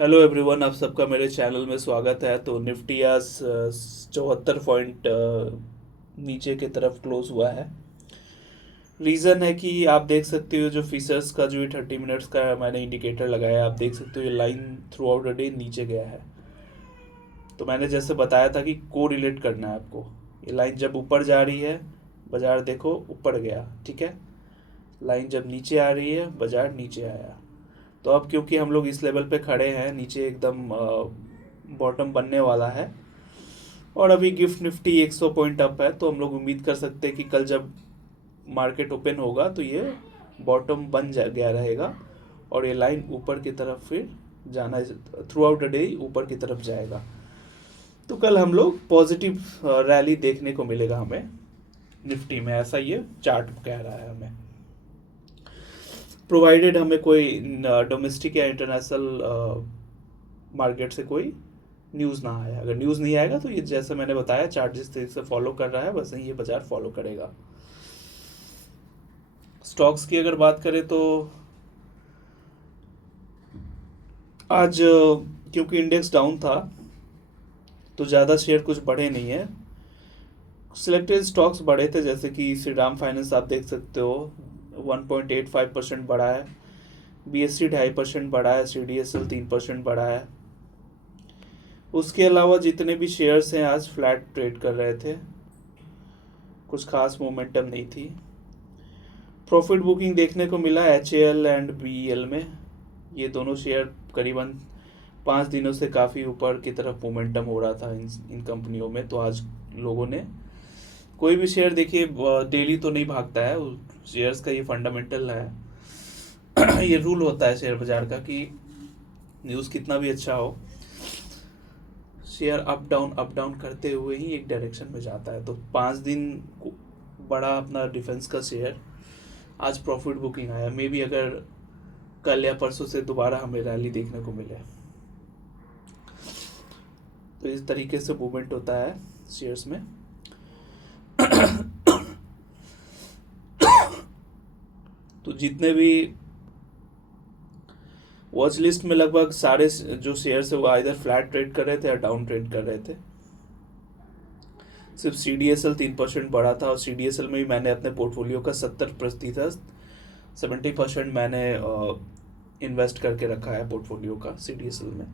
Hello everyone, आप सबका मेरे चैनल में स्वागत है। तो निफ्टी आज 74 पॉइंट नीचे की तरफ क्लोज हुआ है। रीज़न है कि आप देख सकते हो जो फीचर्स का जो ये 30 मिनट्स का मैंने इंडिकेटर लगाया है, आप देख सकते हो ये line through out the day नीचे गया है। तो मैंने जैसे बताया था कि को रिलेट करना है आपको। ये लाइन जब ऊपर जा रही है, बाजार देखो ऊपर गया, ठीक है। लाइन जब नीचे आ रही है, बाजार नीचे आया। तो अब क्योंकि हम लोग इस लेवल पे खड़े हैं, नीचे एकदम बॉटम बनने वाला है। और अभी गिफ्ट निफ्टी 100 पॉइंट अप है, तो हम लोग उम्मीद कर सकते हैं कि कल जब मार्केट ओपन होगा तो ये बॉटम बन जा गया रहेगा और ये लाइन ऊपर की तरफ फिर जाना थ्रू आउट द डे ऊपर की तरफ जाएगा। तो कल हम लोग पॉजिटिव रैली देखने को मिलेगा हमें निफ्टी में, ऐसा ये चार्ट कह रहा है हमें। प्रोवाइडेड हमें कोई डोमेस्टिक या इंटरनेशनल मार्केट से कोई न्यूज़ ना आए। अगर न्यूज़ नहीं आएगा तो ये जैसे मैंने बताया चार्ट जिस तरीके से फॉलो कर रहा है वैसे ही ये बाजार फॉलो करेगा। स्टॉक्स की अगर बात करें तो आज क्योंकि इंडेक्स डाउन था तो ज़्यादा शेयर कुछ बढ़े नहीं है। सिलेक्टेड स्टॉक्स बढ़े थे, जैसे कि श्रीराम फाइनेंस आप देख सकते हो 1.85% बढ़ा है, बीएससी 2.5% बढ़ा है, सीडीएसएल 3% बढ़ा है। उसके अलावा जितने भी शेयर्स हैं आज फ्लैट ट्रेड कर रहे थे, कुछ खास मोमेंटम नहीं थी। प्रॉफिट बुकिंग देखने को मिला एच एंड बी में। ये दोनों शेयर करीबन 5 दिनों से काफ़ी ऊपर की तरफ मोमेंटम हो रहा था इन कंपनियों में। तो आज लोगों ने कोई भी शेयर देखिए डेली तो नहीं भागता है, शेयर्स का ये फंडामेंटल है ये रूल होता है शेयर बाजार का कि न्यूज़ कितना भी अच्छा हो, शेयर अप डाउन करते हुए ही एक डायरेक्शन में जाता है। तो 5 दिन बड़ा अपना डिफेंस का शेयर आज प्रॉफिट बुकिंग आया। मे बी अगर कल या परसों से दोबारा हमें रैली देखने को मिले तो इस तरीके से मूवमेंट होता है शेयर्स में। तो जितने भी वॉच लिस्ट में लगभग सारे जो शेयर्स है वो इधर फ्लैट ट्रेड कर रहे थे या डाउन ट्रेड कर रहे थे। सिर्फ सी डी एस एल 3% बढ़ा था और सी डी एस एल में भी मैंने अपने पोर्टफोलियो का 70%, 70% मैंने इन्वेस्ट करके रखा है पोर्टफोलियो का सी डी एस एल में।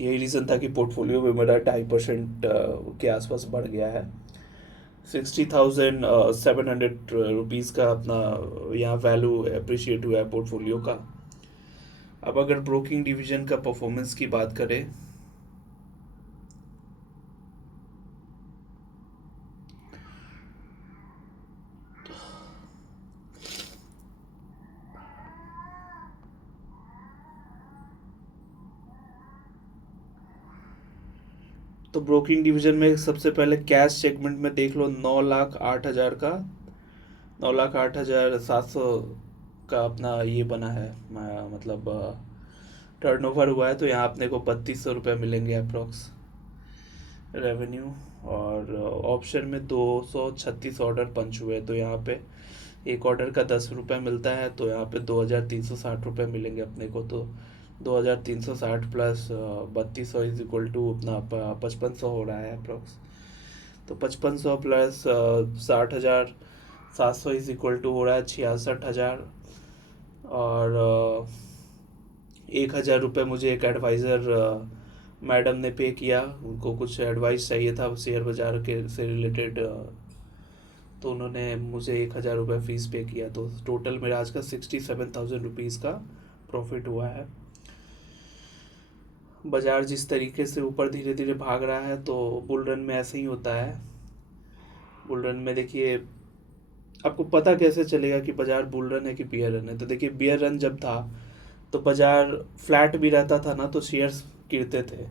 यही रीज़न था कि पोर्टफोलियो में मेरा 2.5% के आसपास बढ़ गया है। 60,700 रुपीज़ का अपना यहाँ वैल्यू अप्रिशिएट हुआ है पोर्टफोलियो का। अब अगर ब्रोकिंग डिवीजन का परफॉर्मेंस की बात करें तो ब्रोकिंग डिवीजन में सबसे पहले कैश सेगमेंट में देख लो 9,08,000 का, 9,08,700 का अपना ये बना है, मतलब टर्नओवर हुआ है। तो यहाँ अपने को 3,200 रुपये मिलेंगे अप्रोक्स रेवेन्यू। और ऑप्शन में 236 ऑर्डर पंच हुए, तो यहाँ पे एक ऑर्डर का 10 रुपये मिलता है, तो यहाँ पे 2,360 रुपये मिलेंगे अपने को। तो 2,360 प्लस 3,200 इज इक्वल टू अपना 5,500 हो रहा है अप्रोक्स। तो 5,500 प्लस 60,700 इज इक्वल टू हो रहा है 66,000। और 1,000 रुपये मुझे एक एडवाइज़र मैडम ने पे किया, उनको कुछ एडवाइस चाहिए था शेयर बाज़ार के से रिलेटेड। तो उन्होंने मुझे 1,000 रुपये फ़ीस पे किया। तो टोटल मेरा आज का 67,000 रुपीज़ का प्रॉफिट हुआ है। बाज़ार जिस तरीके से ऊपर धीरे धीरे भाग रहा है तो बुल रन में ऐसे ही होता है। बुल रन में देखिए आपको पता कैसे चलेगा कि बाज़ार बुल रन है कि बियर रन है। तो देखिए बियर रन जब था तो बाज़ार फ्लैट भी रहता था ना, तो शेयर्स गिरते थे।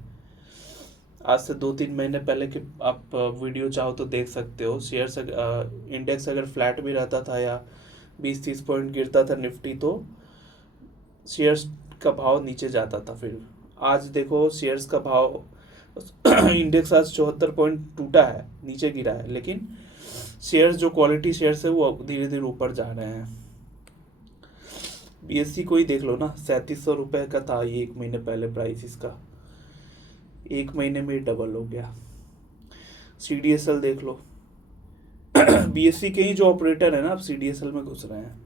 आज से 2-3 महीने पहले के आप वीडियो चाहो तो देख सकते हो। शेयर्स इंडेक्स अगर फ्लैट भी रहता था या 20-30 पॉइंट गिरता था निफ्टी, तो शेयर्स का भाव नीचे जाता था। फिर आज देखो शेयर्स का भाव इंडेक्स आज 74 पॉइंट टूटा है, नीचे गिरा है, लेकिन शेयर्स जो क्वालिटी शेयर्स है वो धीरे धीरे ऊपर जा रहे हैं। बीएससी को ही देख लो ना, 3700 रुपये का था ये 1 महीने पहले प्राइस इसका, 1 महीने में ही डबल हो गया। सीडीएसएल देख लो। बीएससी के ही जो ऑपरेटर है ना अब सीडीएसएल में घुस रहे हैं।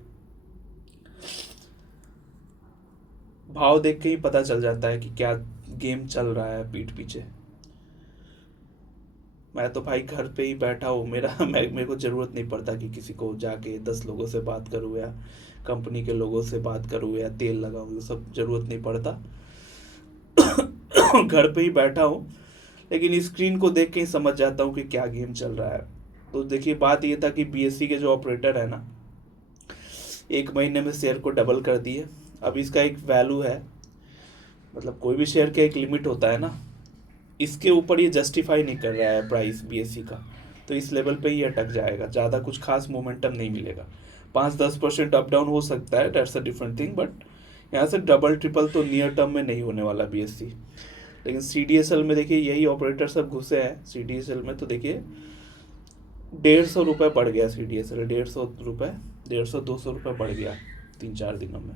भाव देख के ही पता चल जाता है कि क्या गेम चल रहा है पीठ पीछे। मैं तो भाई घर पे ही बैठा हूँ, मेरे को ज़रूरत नहीं पड़ता कि किसी को जाके 10 लोगों से बात करूँ या कंपनी के लोगों से बात करूँ या तेल लगाऊँ, ये सब ज़रूरत नहीं पड़ता। घर पे ही बैठा हूँ, लेकिन स्क्रीन को देख के ही समझ जाता हूँ कि क्या गेम चल रहा है। तो देखिए बात ये था कि बीएससी के जो ऑपरेटर है ना, 1 महीने में शेयर को डबल कर दिए। अब इसका एक वैल्यू है, मतलब कोई भी शेयर का एक लिमिट होता है ना, इसके ऊपर ये जस्टिफाई नहीं कर रहा है प्राइस बीएससी का, तो इस लेवल पे ही अटक जाएगा। ज़्यादा कुछ खास मोमेंटम नहीं मिलेगा। 5-10% अप डाउन हो सकता है, that's a different thing, but यहाँ से डबल ट्रिपल तो नियर टर्म में नहीं होने वाला बीएससी। लेकिन सीडीएसएल में देखिए यही ऑपरेटर सब घुसे हैं सीडीएसएल में, तो देखिए 150 रुपये बढ़ गया सीडीएसएल, 150 रुपये, 150-200 रुपये बढ़ गया 3-4 दिनों में।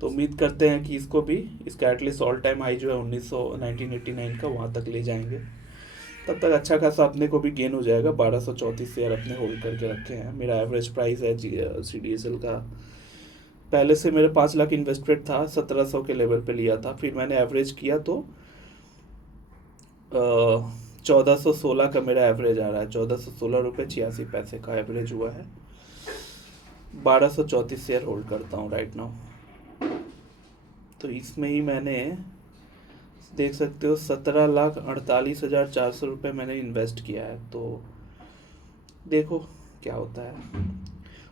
तो उम्मीद करते हैं कि इसको भी, इसका एटलीस्ट ऑल टाइम हाई जो है 1989 का, वहाँ तक ले जाएंगे। तब तक अच्छा खासा अपने को भी गेन हो जाएगा। 1234 शेयर अपने होल्ड करके रखे हैं। मेरा एवरेज प्राइस है सीडीएसएल का, पहले से मेरे 5 लाख इन्वेस्टमेंट था, 1700 के लेवल पे लिया था, फिर मैंने एवरेज किया तो 1416 का मेरा एवरेज आ रहा है। 1416 रुपये 86 पैसे का एवरेज हुआ है। 1234 शेयर होल्ड करता हूँ राइट नाउ। तो इसमें ही मैंने देख सकते हो 17,48,400 रुपये मैंने इन्वेस्ट किया है। तो देखो क्या होता है।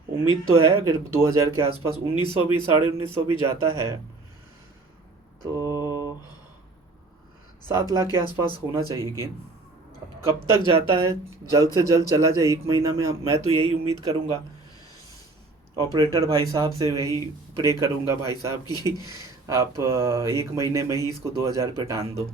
उम्मीद तो है अगर 2000 के आसपास 1900 भी, 1950 भी जाता है तो 7 लाख के आसपास होना चाहिए गेन। कब तक जाता है, जल्द से जल्द चला जाए 1 महीना में। मैं तो यही उम्मीद करूँगा ऑपरेटर भाई साहब से, यही प्रे करूँगा भाई साहब कि आप 1 महीने में ही इसको 2000 पे टान दो।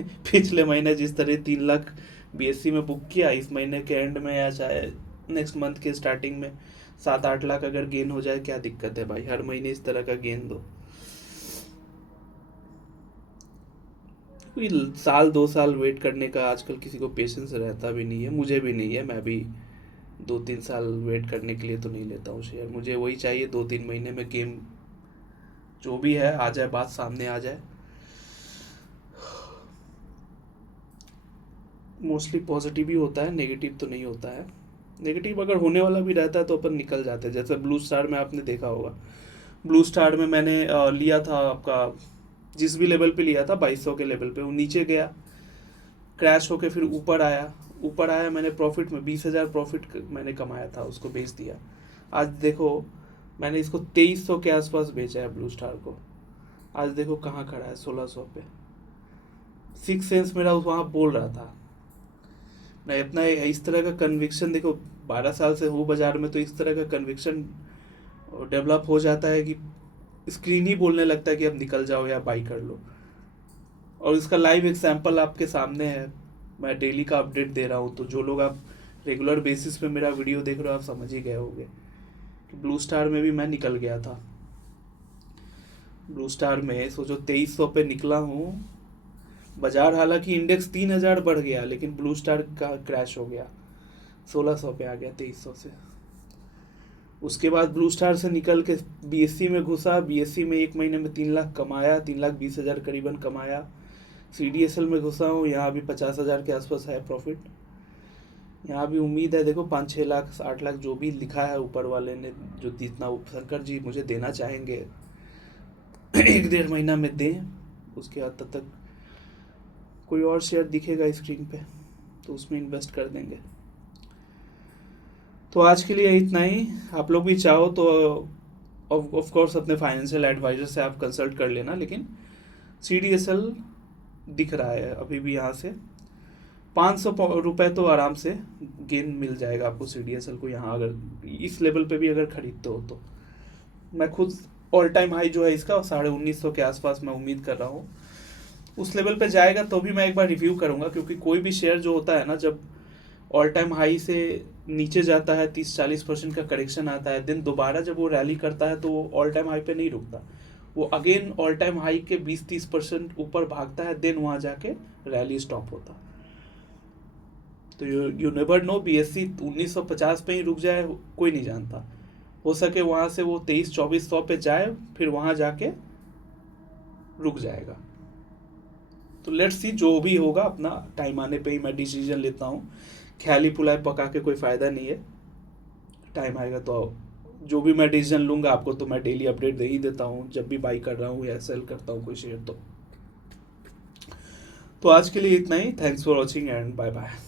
पिछले महीने जिस तरह 3 लाख बीएससी में बुक किया, इस महीने के एंड में या चाहे नेक्स्ट मंथ के स्टार्टिंग में 7-8 लाख अगर गेन हो जाए, क्या दिक्कत है भाई। हर महीने इस तरह का गेन दो। कोई साल 2 साल वेट करने का आजकल किसी को पेशेंस रहता भी नहीं है, मुझे भी नहीं है। मैं भी 2-3 साल वेट करने के लिए तो नहीं लेता हूँ शेयर। मुझे वही चाहिए 2-3 महीने में गेम जो भी है आ जाए, बात सामने आ जाए। मोस्टली पॉजिटिव ही होता है, नेगेटिव तो नहीं होता है। नेगेटिव अगर होने वाला भी रहता है तो अपन निकल जाते हैं। जैसे ब्लू स्टार में आपने देखा होगा, ब्लू स्टार में मैंने लिया था आपका, जिस भी लेवल पे लिया था 2200 के लेवल पे, वो नीचे गया, क्रैश होके फिर ऊपर आया। ऊपर आया, मैंने प्रॉफिट में 20,000 प्रॉफिट मैंने कमाया था, उसको बेच दिया। आज देखो मैंने इसको 2300 के आसपास बेचा है ब्लू स्टार को। आज देखो कहाँ खड़ा है, 1600 पे। सिक्स सेंस मेरा वहाँ बोल रहा था। मैं इतना इस तरह का कन्विक्शन, देखो 12 साल से हूँ बाजार में, तो इस तरह का कन्विक्शन डेवलप हो जाता है कि स्क्रीन ही बोलने लगता है कि अब निकल जाओ या बाई कर लो। और इसका लाइव एग्जांपल आपके सामने है। मैं डेली का अपडेट दे रहा हूँ, तो जो लोग आप रेगुलर बेसिस पे मेरा वीडियो देख रहे हो, आप समझ ही गए होंगे कि ब्लू स्टार में भी मैं निकल गया था। ब्लू स्टार में सोचो 2300 पे निकला हूँ। बाजार हालांकि इंडेक्स 3000 बढ़ गया, लेकिन ब्लू स्टार का क्रैश हो गया, 1600 पे आ गया 2300 से। उसके बाद ब्लू स्टार से निकल के बीएससी में घुसा। बीएससी में 1 महीने में 3 लाख कमाया, 3,20,000 करीबन कमाया। सीडीएसएल में घुसा हूँ, यहाँ भी 50,000 के आसपास है प्रॉफिट। यहाँ भी उम्मीद है, देखो 5-6 लाख 8 लाख जो भी लिखा है ऊपर वाले ने, जो जितना शंकर जी मुझे देना चाहेंगे 1-1.5 महीना में दें। उसके बाद तब तक कोई और शेयर दिखेगा स्क्रीन पे तो उसमें इन्वेस्ट कर देंगे। तो आज के लिए इतना ही। आप लोग भी चाहो तो ऑफ कोर्स अपने फाइनेंशियल एडवाइजर से आप कंसल्ट कर लेना, लेकिन सीडीएसएल दिख रहा है अभी भी। यहाँ से 500 रुपये तो आराम से गेन मिल जाएगा आपको सीडीएसएल को, यहाँ अगर इस लेवल पे भी अगर खरीदते हो तो। मैं खुद ऑल टाइम हाई जो है इसका 1950 के आसपास मैं उम्मीद कर रहा हूँ। उस लेवल पे जाएगा तो भी मैं एक बार रिव्यू करूँगा, क्योंकि कोई भी शेयर जो होता है ना, जब ऑल टाइम हाई से नीचे जाता है, 30-40% का करेक्शन आता है, देन दोबारा जब वो रैली करता है तो वो ऑल टाइम हाई पे नहीं रुकता, वो अगेन ऑल टाइम हाई के 20-30% ऊपर भागता है, देन वहाँ जाके रैली स्टॉप होता है। तो यू नेवर नो, BSE 1950 पे ही रुक जाए, कोई नहीं जानता। हो सके वहाँ से वो 23-2400 पे जाए, फिर वहाँ जाके रुक जाएगा। तो लेट्स सी, जो भी होगा अपना टाइम आने पे ही मैं डिसीजन लेता हूँ। ख्याली पुलाव पका के कोई फ़ायदा नहीं है, टाइम आएगा तो जो भी मैं डिसीजन लूँगा आपको तो मैं डेली अपडेट दे ही देता हूँ, जब भी बाई कर रहा हूँ या सेल करता हूँ कोई शेयर तो आज के लिए इतना ही। Thanks for watching and bye bye.